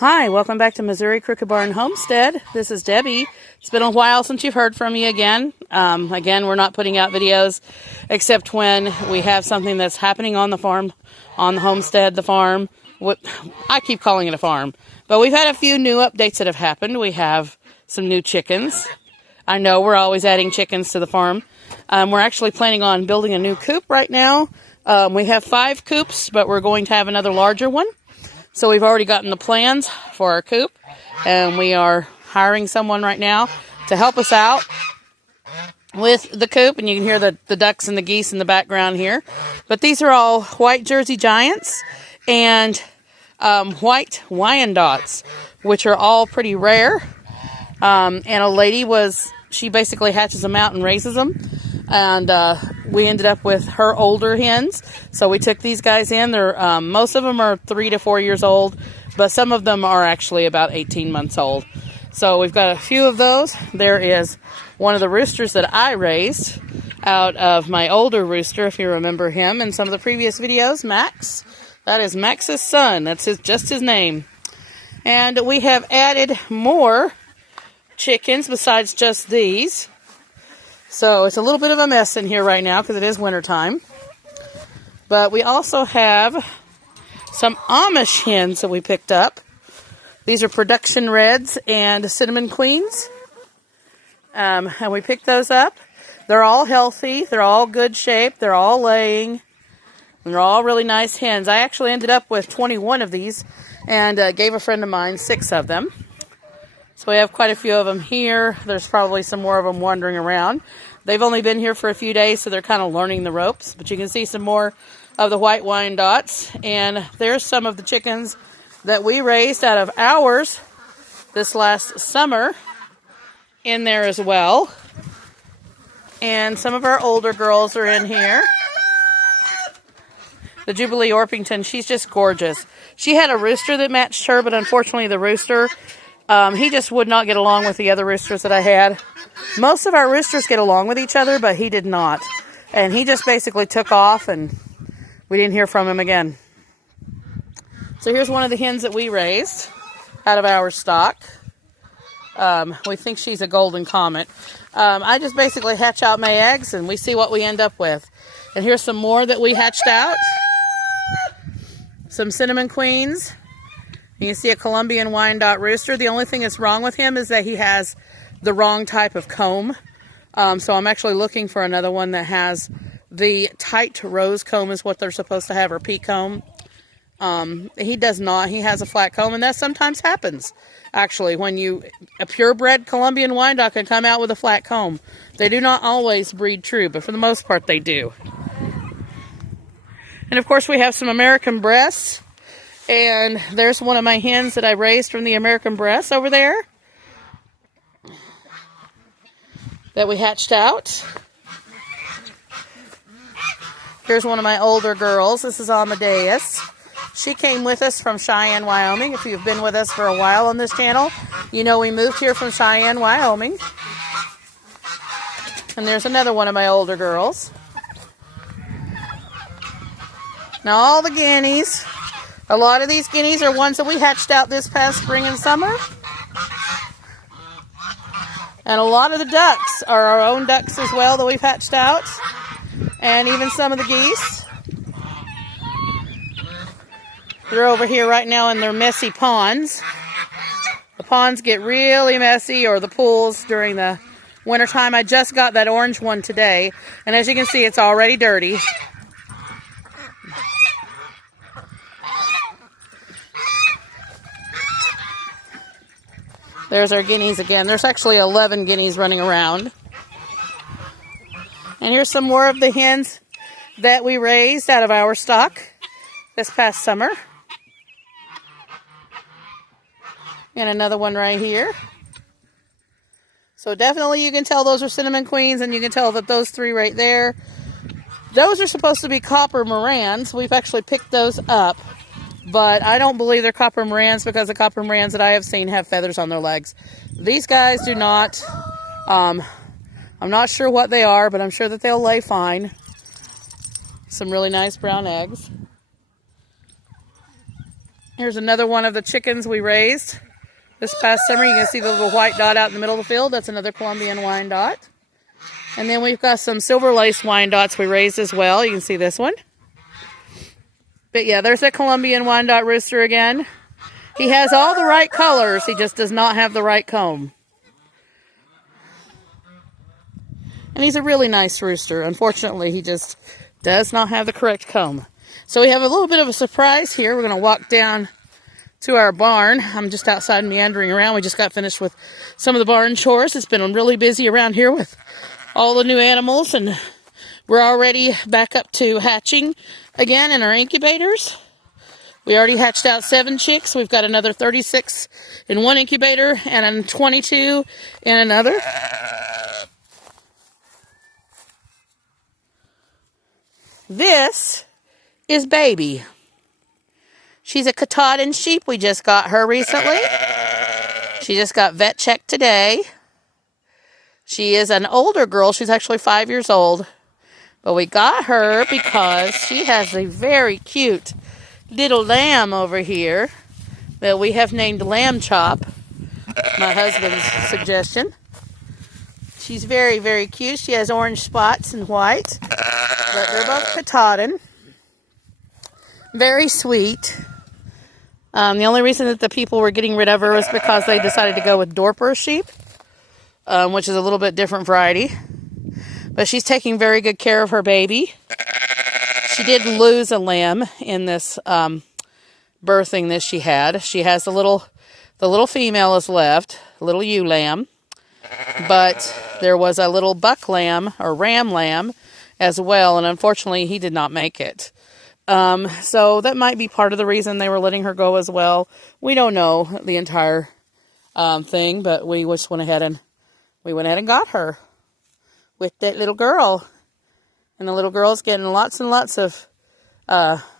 Hi, welcome back to Missouri Crooked Barn Homestead. This is Debbie. It's been a while since you've heard from me again. Again, we're not putting out videos except when we have something that's happening on the farm, on the homestead, the farm. I keep calling it a farm. But we've had a few new updates that have happened. We have some new chickens. I know we're always adding chickens to the farm. We're actually planning on building a new coop right now. We have 5 coops, but we're going to have another larger one. So we've already gotten the plans for our coop, and we are hiring someone right now to help us out with the coop. And you can hear the ducks and the geese in the background here. But these are all white Jersey Giants and white Wyandottes, which are all pretty rare. And a lady she basically hatches them out and raises them. And we ended up with her older hens. So we took these guys in. They're most of them are 3 to 4 years old, but some of them are actually about 18 months old. So we've got a few of those. There is one of the roosters that I raised out of my older rooster, if you remember him in some of the previous videos, Max. That is Max's son. That's just his name. And we have added more chickens besides just these. So it's a little bit of a mess in here right now because it is wintertime. But we also have some Amish hens that we picked up. These are production reds and cinnamon queens. And we picked those up. They're all healthy. They're all good shape. They're all laying. And they're all really nice hens. I actually ended up with 21 of these and gave a friend of mine 6 of them. So we have quite a few of them here. There's probably some more of them wandering around. They've only been here for a few days, so they're kind of learning the ropes. But you can see some more of the white Wyandottes. And there's some of the chickens that we raised out of ours this last summer in there as well. And some of our older girls are in here. The Jubilee Orpington, she's just gorgeous. She had a rooster that matched her, but unfortunately the rooster... he just would not get along with the other roosters that I had. Most of our roosters get along with each other, but he did not. And he just basically took off, and we didn't hear from him again. So here's one of the hens that we raised out of our stock. We think she's a golden comet. I just basically hatch out my eggs, and we see what we end up with. And here's some more that we hatched out. Some cinnamon queens. You can see a Colombian Wyandotte rooster. The only thing that's wrong with him is that he has the wrong type of comb. So I'm actually looking for another one that has the tight rose comb is what they're supposed to have, or pea comb. He does not. He has a flat comb, and that sometimes happens. Actually, when a purebred Colombian Wyandotte can come out with a flat comb. They do not always breed true, but for the most part they do. And of course we have some American breasts. And there's one of my hens that I raised from the American breasts over there that we hatched out. Here's one of my older girls. This is Amadeus. She came with us from Cheyenne, Wyoming. If you've been with us for a while on this channel, you know we moved here from Cheyenne, Wyoming. And there's another one of my older girls. Now all the guineas. A lot of these guineas are ones that we hatched out this past spring and summer. And a lot of the ducks are our own ducks as well that we've hatched out. And even some of the geese. They're over here right now in their messy ponds. The ponds get really messy, or the pools during the wintertime. I just got that orange one today. And as you can see, it's already dirty. There's our guineas again. There's actually 11 guineas running around. And here's some more of the hens that we raised out of our stock this past summer. And another one right here. So definitely you can tell those are cinnamon queens, and you can tell that those 3 right there, those are supposed to be copper Morans. We've actually picked those up. But I don't believe they're copper Morans, because the copper Morans that I have seen have feathers on their legs. These guys do not. I'm not sure what they are, but I'm sure that they'll lay fine. Some really nice brown eggs. Here's another one of the chickens we raised this past summer. You can see the little white dot out in the middle of the field. That's another Colombian Wyandotte. And then we've got some silver lace Wyandottes we raised as well. You can see this one. But yeah, there's a Colombian Wyandotte rooster again. He has all the right colors. He just does not have the right comb. And he's a really nice rooster. Unfortunately, he just does not have the correct comb. So we have a little bit of a surprise here. We're going to walk down to our barn. I'm just outside meandering around. We just got finished with some of the barn chores. It's been really busy around here with all the new animals, and we're already back up to hatching again in our incubators. We already hatched out 7 chicks. We've got another 36 in one incubator and 22 in another. This is Baby. She's a Katahdin sheep. We just got her recently. She just got vet checked today. She is an older girl. She's actually 5 years old. But we got her because she has a very cute little lamb over here that we have named Lamb Chop. My husband's suggestion. She's very, very cute. She has orange spots and white. But they're both Katahdin. Very sweet. The only reason that the people were getting rid of her was because they decided to go with Dorper sheep, which is a little bit different variety. But she's taking very good care of her baby. She did lose a lamb in this birthing that she had. She has the little female is left, a little ewe lamb. But there was a little buck lamb or ram lamb as well, and unfortunately he did not make it. So that might be part of the reason they were letting her go as well. We don't know the entire thing, but we just went ahead and got her with that little girl. And the little girl's getting lots and lots of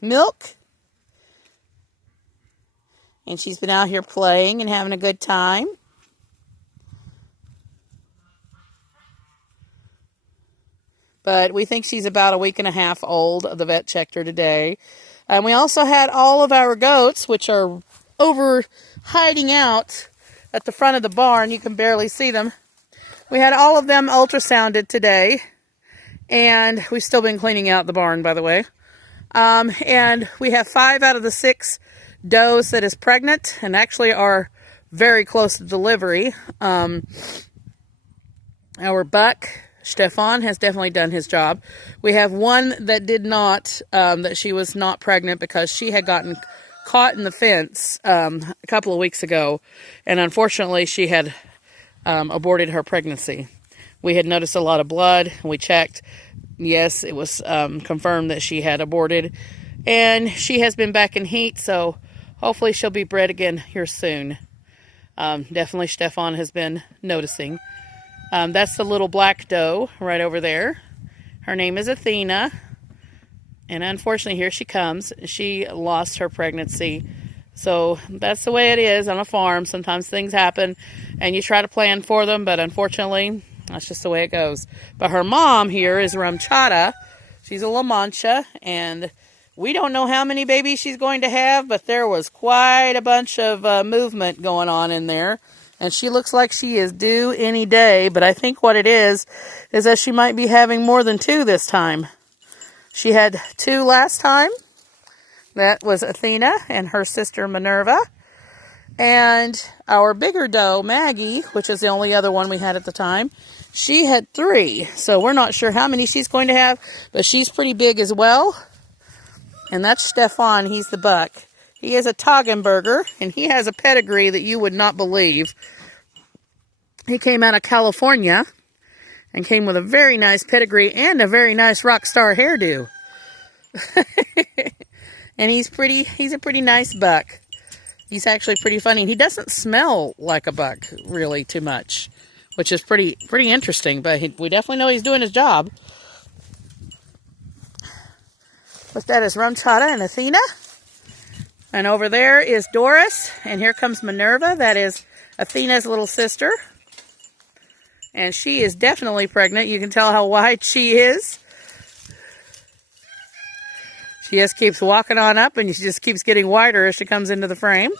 milk. And she's been out here playing and having a good time. But we think she's about a week and a half old. The vet checked her today. And we also had all of our goats, which are over hiding out at the front of the barn. You can barely see them. We had all of them ultrasounded today. And we've still been cleaning out the barn, by the way. And we have 5 out of the 6 does that is pregnant and actually are very close to delivery. Our buck, Stefan, has definitely done his job. We have one that did not, that she was not pregnant because she had gotten caught in the fence a couple of weeks ago. And unfortunately, she had aborted her pregnancy. We had noticed a lot of blood, and we checked. Yes, it was confirmed that she had aborted. And she has been back in heat, so hopefully she'll be bred again here soon. Definitely Stefan has been noticing. That's the little black doe right over there. Her name is Athena. And unfortunately, here she comes. She lost her pregnancy. So that's the way it is on a farm. Sometimes things happen and you try to plan for them, but unfortunately, that's just the way it goes. But her mom here is Rumchata. She's a La Mancha, and we don't know how many babies she's going to have, but there was quite a bunch of movement going on in there. And she looks like she is due any day, but I think what it is that she might be having more than 2 this time. She had 2 last time. That was Athena and her sister Minerva. And our bigger doe, Maggie, which is the only other one we had at the time, she had 3. So we're not sure how many she's going to have, but she's pretty big as well. And that's Stefan. He's the buck. He is a Toggenburger, and he has a pedigree that you would not believe. He came out of California and came with a very nice pedigree and a very nice rock star hairdo. And he's a pretty nice buck. He's actually pretty funny. He doesn't smell like a buck really too much, which is pretty interesting, but we definitely know he's doing his job. But that is Rumchata and Athena. And over there is Doris, and here comes Minerva. That is Athena's little sister. And she is definitely pregnant. You can tell how wide she is. She just keeps walking on up, and she just keeps getting wider as she comes into the frame.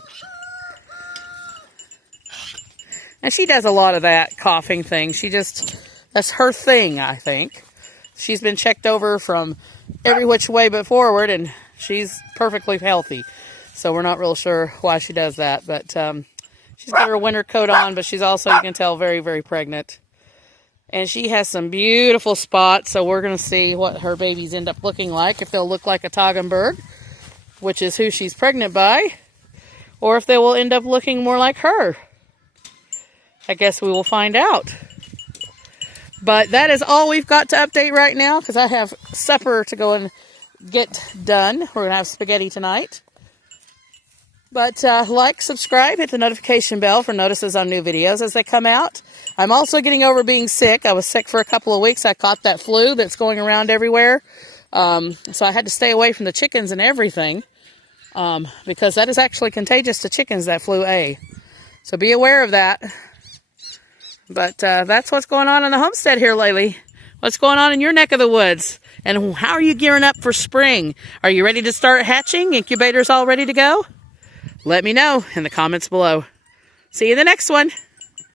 And she does a lot of that coughing thing. That's her thing, I think. She's been checked over from every which way but forward, and she's perfectly healthy. So we're not real sure why she does that. But she's got her winter coat on, but she's also, you can tell, very, very pregnant. And she has some beautiful spots, so we're going to see what her babies end up looking like. If they'll look like a Toggenburg, which is who she's pregnant by, or if they will end up looking more like her. I guess we will find out. But that is all we've got to update right now, because I have supper to go and get done. We're going to have spaghetti tonight. But like, subscribe, hit the notification bell for notices on new videos as they come out. I'm also getting over being sick. I was sick for a couple of weeks. I caught that flu that's going around everywhere. So I had to stay away from the chickens and everything, because that is actually contagious to chickens, that flu A. So be aware of that. But that's what's going on in the homestead here lately. What's going on in your neck of the woods? And how are you gearing up for spring? Are you ready to start hatching? Incubators all ready to go? Let me know in the comments below. See you in the next one.